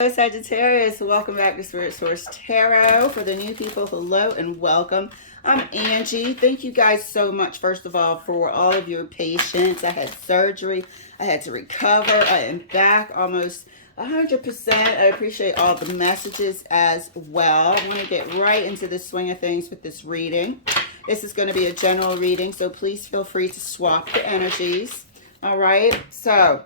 Hello, Sagittarius. Welcome back to Spirit Source Tarot. For the new people, hello and welcome. I'm Angie. Thank you guys so much, first of all, for all of your patience. I had surgery. I had to recover. I am back almost 100%. I appreciate all the messages as well. I want to get right into the swing of things with this reading. This is going to be a general reading, so please feel free to swap the energies. All right, so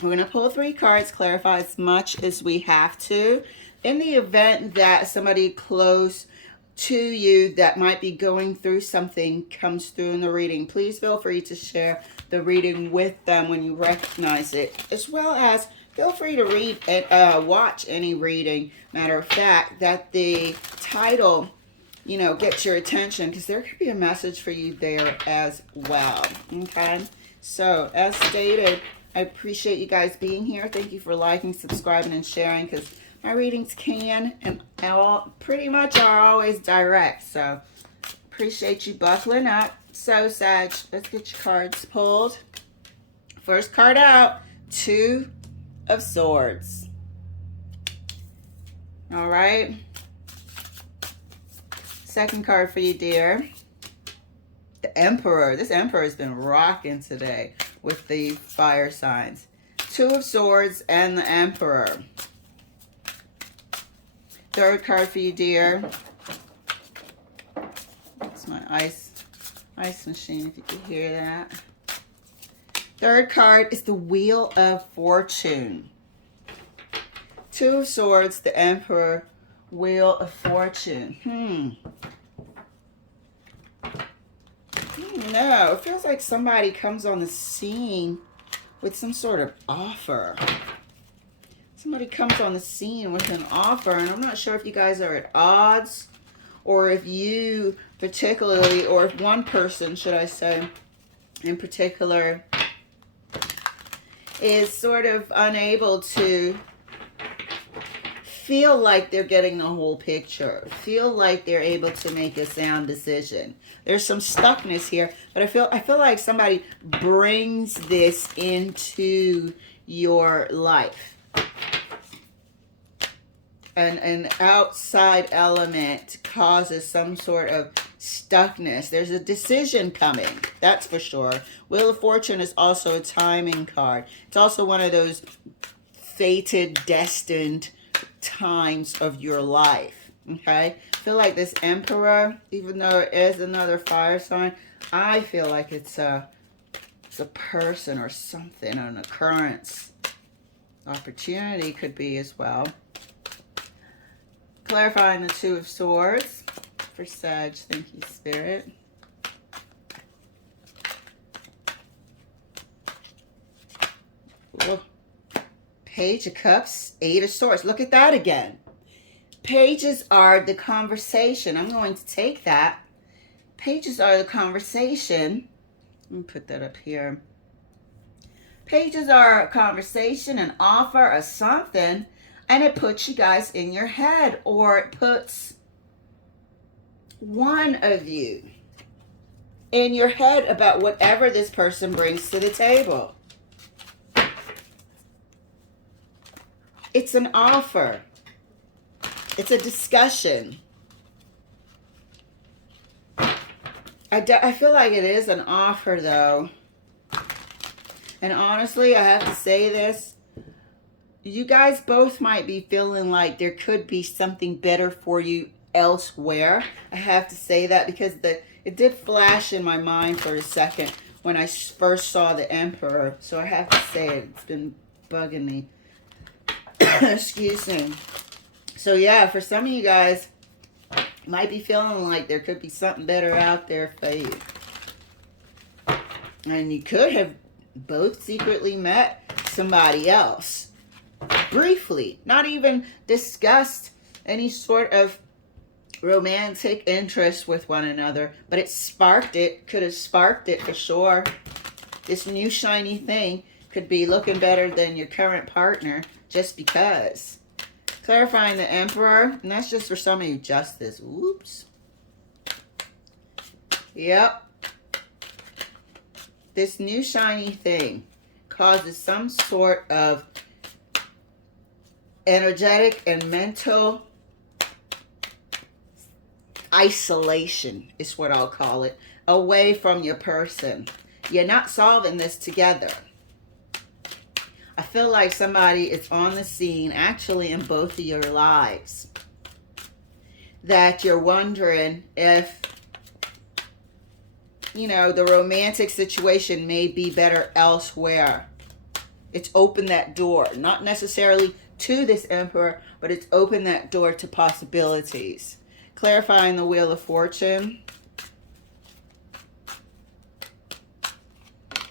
we're going to pull 3 cards, clarify as much as we have to. In the event that somebody close to you that might be going through something comes through in the reading, please feel free to share the reading with them when you recognize it, as well as feel free to read and watch any reading. Matter of fact, that the title, gets your attention, because there could be a message for you there as well. Okay, so as stated, I appreciate you guys being here. Thank you for liking, subscribing, and sharing, because my readings can and pretty much are always direct. So appreciate you buckling up. So Sag, let's get your cards pulled. First card out, 2 of Swords. All right. Second card for you, dear. The Emperor. This Emperor has been rocking today with the fire signs. 2 of Swords and the Emperor. Third card for you, dear. That's my ice machine, if you can hear that. Third card is the Wheel of Fortune. 2 of Swords, the Emperor, Wheel of Fortune. No, it feels like somebody comes on the scene with some sort of offer. Somebody comes on the scene with an offer, and I'm not sure if you guys are at odds, or if you particularly, or if one person, should I say, in particular, is sort of unable to feel like they're getting the whole picture, feel like they're able to make a sound decision. There's some stuckness here, but I feel like somebody brings this into your life. An outside element causes some sort of stuckness. There's a decision coming, that's for sure. Wheel of Fortune is also a timing card. It's also one of those fated, destined times of your life. Okay, I feel like this Emperor, even though it is another fire sign, I feel like it's a person or something, an occurrence. Opportunity could be as well. Clarifying the 2 of Swords for Sag. Thank you, Spirit. Whoa. Page of Cups, 8 of Swords. Look at that again. Pages are the conversation. I'm going to take that. Pages are the conversation. Let me put that up here. Pages are a conversation, an offer, a something, and it puts you guys in your head, or it puts one of you in your head about whatever this person brings to the table. It's an offer. It's a discussion. I feel like it is an offer, though. And honestly, I have to say this. You guys both might be feeling like there could be something better for you elsewhere. I have to say that because it did flash in my mind for a second when I first saw the Emperor. So I have to say it's been bugging me. Excuse me. So yeah, for some of you guys, might be feeling like there could be something better out there for you. And you could have both secretly met somebody else. Briefly. Not even discussed any sort of romantic interest with one another. But it sparked it. Could have sparked it for sure. This new shiny thing could be looking better than your current partner just because. Clarifying the Emperor, and that's just for some of you, justice. Oops. Yep. This new shiny thing causes some sort of energetic and mental isolation is what I'll call it, away from your person. You're not solving this together. I feel like somebody is on the scene, actually in both of your lives, that you're wondering if, you know, the romantic situation may be better elsewhere. It's opened that door, not necessarily to this Emperor, but it's opened that door to possibilities. Clarifying the Wheel of Fortune.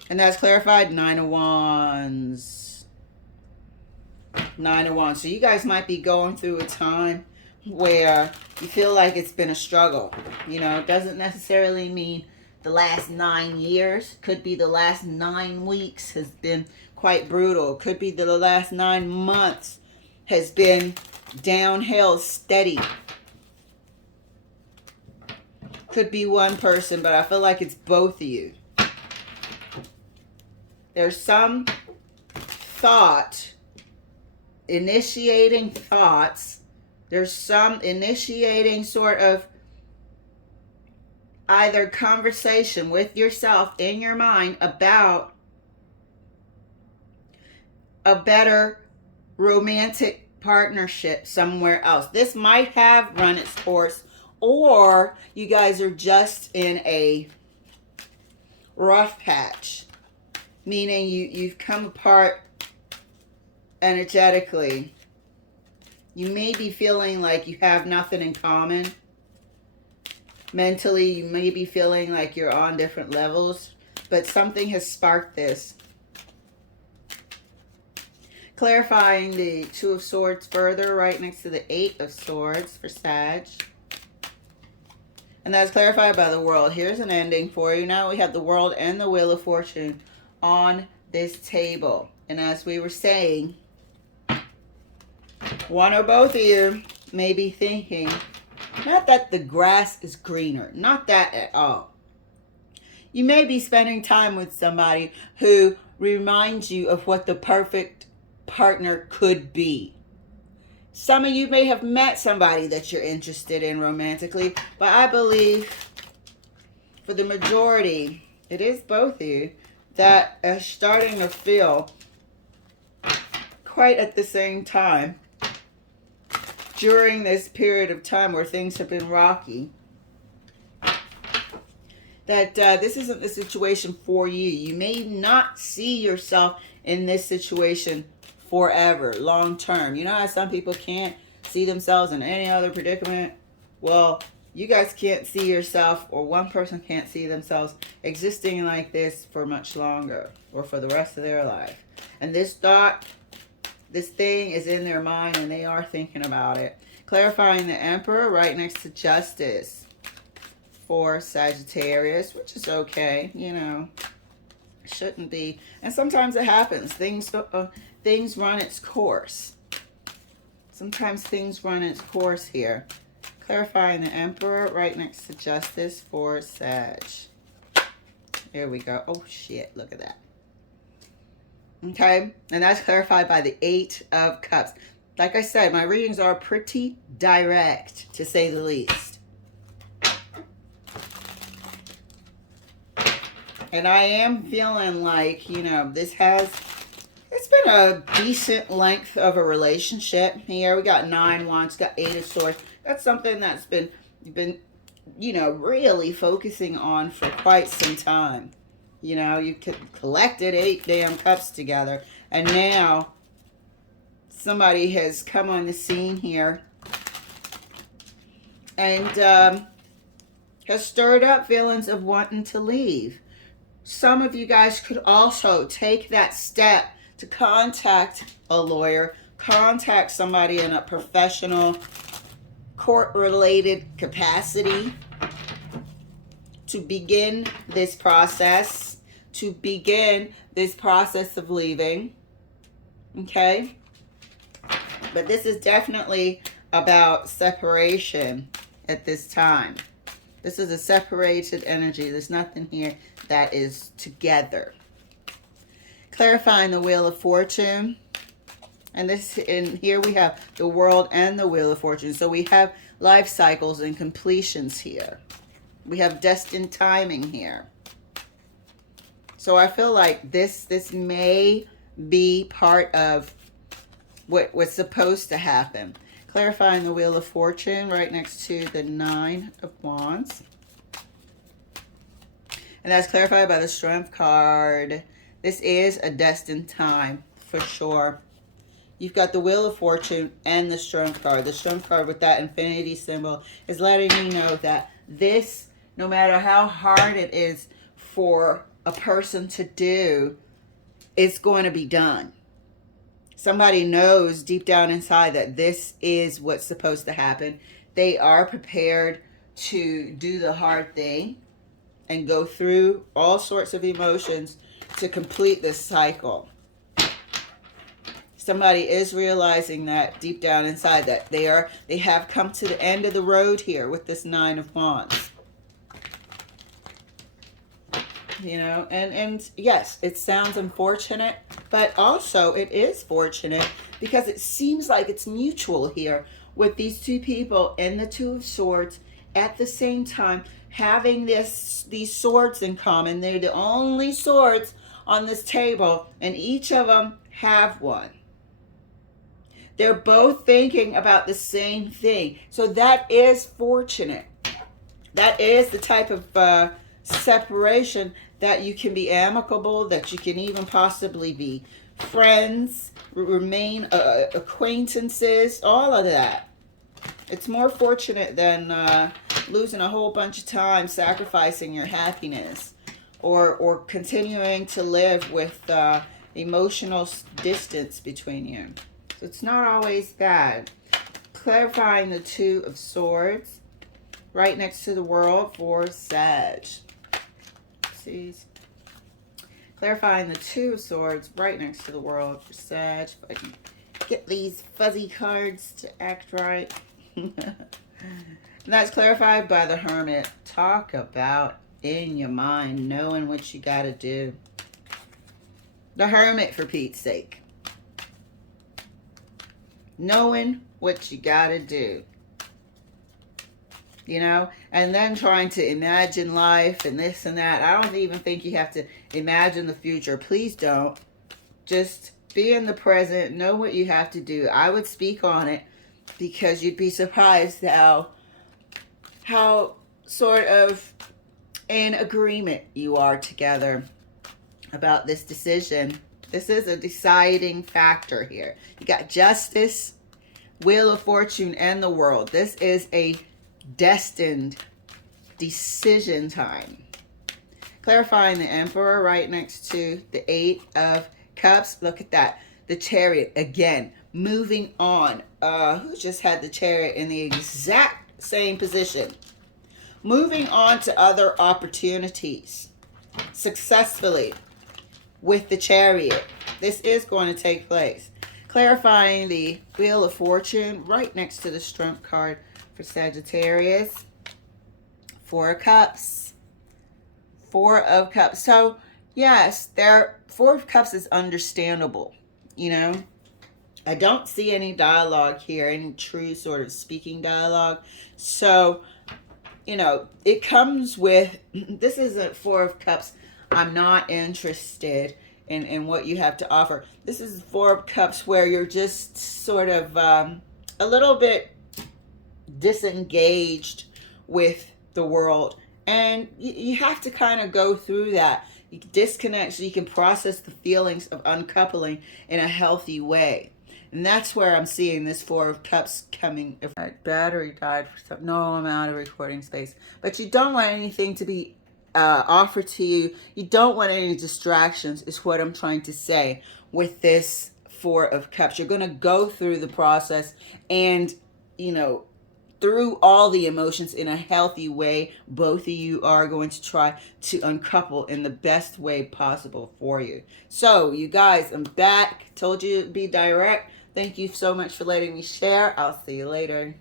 And that's clarified, 9 of Wands. 9 of Wands. So you guys might be going through a time where you feel like it's been a struggle. You know, it doesn't necessarily mean the last 9 years. Could be the last 9 weeks has been quite brutal. Could be the last 9 months has been downhill, steady. Could be one person, but I feel like it's both of you. There's some thought, initiating thoughts. There's some initiating sort of either conversation with yourself in your mind about a better romantic partnership somewhere else. This might have run its course, or you guys are just in a rough patch, meaning you've come apart energetically. You may be feeling like you have nothing in common. Mentally, you may be feeling like you're on different levels, but something has sparked this. Clarifying the 2 of Swords further, right next to the 8 of Swords for Sag. And that's clarified by the World. Here's an ending for you. Now we have the World and the Wheel of Fortune on this table. And as we were saying, one or both of you may be thinking, not that the grass is greener, not that at all. You may be spending time with somebody who reminds you of what the perfect partner could be. Some of you may have met somebody that you're interested in romantically, but I believe for the majority, it is both of you that are starting to feel quite at the same time during this period of time where things have been rocky, that this isn't the situation for you. You may not see yourself in this situation forever, long term. You know how some people can't see themselves in any other predicament? Well, you guys can't see yourself, or one person can't see themselves existing like this for much longer, or for the rest of their life. And this thought, this thing is in their mind, and they are thinking about it. Clarifying the Emperor right next to Justice for Sagittarius, which is okay, you know. Shouldn't be. And sometimes it happens. Things run its course. Sometimes things run its course here. Clarifying the Emperor right next to Justice for Sag. Here we go. Oh, shit. Look at that. Okay. And that's clarified by the 8 of Cups. Like I said, my readings are pretty direct, to say the least. And I am feeling like, you know, it's been a decent length of a relationship here. We got 9 Wands, got 8 of Swords. That's something that's been, you know, really focusing on for quite some time. You know, you collected 8 damn cups together. And now somebody has come on the scene here and has stirred up feelings of wanting to leave. Some of you guys could also take that step to contact a lawyer, contact somebody in a professional, court-related capacity to begin this process, of leaving, okay? But this is definitely about separation at this time. This is a separated energy. There's nothing here that is together. Clarifying the Wheel of Fortune And this, and here we have the World and the Wheel of Fortune. So we have life cycles and completions here. We have destined timing here. So I feel like this may be part of what was supposed to happen. Clarifying the Wheel of Fortune right next to the Nine of Wands. And that's clarified by the Strength card. This is a destined time for sure. You've got the Wheel of Fortune and the Strength card. The Strength card with that infinity symbol is letting me know that this, no matter how hard it is for a person to do, it's going to be done. Somebody knows deep down inside that this is what's supposed to happen. They are prepared to do the hard thing and go through all sorts of emotions to complete this cycle. Somebody is realizing that deep down inside that they have come to the end of the road here with this Nine of Wands. You know, and yes, it sounds unfortunate, but also it is fortunate because it seems like it's mutual here with these two people and the Two of Swords at the same time having these swords in common. They're the only swords on this table, and each of them have one. They're both thinking about the same thing. So that is fortunate. That is the type of separation that you can be amicable, that you can even possibly be friends, remain acquaintances, all of that. It's more fortunate than losing a whole bunch of time sacrificing your happiness or continuing to live with emotional distance between you. So it's not always bad. Clarifying the Two of Swords right next to the World for Sag. See, clarifying the Two of Swords right next to the World for Sag. If I can get these fuzzy cards to act right. And that's clarified by the Hermit. Talk about in your mind, knowing what you got to do. The Hermit, for Pete's sake. Knowing what you got to do. You know, and then trying to imagine life and this and that. I don't even think you have to imagine the future. Please don't. Just be in the present. Know what you have to do. I would speak on it because you'd be surprised how sort of in agreement you are together about this decision. This is a deciding factor here. You got Justice, Wheel of Fortune, and the World. This is a destined decision time. Clarifying the Emperor right next to the Eight of Cups. Look at that. The Chariot again. Moving on. Who just had the Chariot in the exact same position? Moving on to other opportunities successfully with the Chariot. This is going to take place. Clarifying the Wheel of Fortune right next to the Strength card for Sagittarius. Four of Cups. Four of Cups. So, yes, Four of Cups is understandable, you know. I don't see any dialogue here, any true sort of speaking dialogue. So, you know, it comes with, this isn't Four of Cups. I'm not interested in what you have to offer. This is Four of Cups where you're just sort of a little bit disengaged with the world. And you have to kind of go through that. You can disconnect so you can process the feelings of uncoupling in a healthy way. And that's where I'm seeing this Four of Cups coming. If my battery died for some, no, I'm out of recording space. But you don't want anything to be offered to you. You don't want any distractions, is what I'm trying to say with this Four of Cups. You're going to go through the process and, you know, through all the emotions in a healthy way. Both of you are going to try to uncouple in the best way possible for you. So, you guys, I'm back. Told you to be direct. Thank you so much for letting me share. I'll see you later.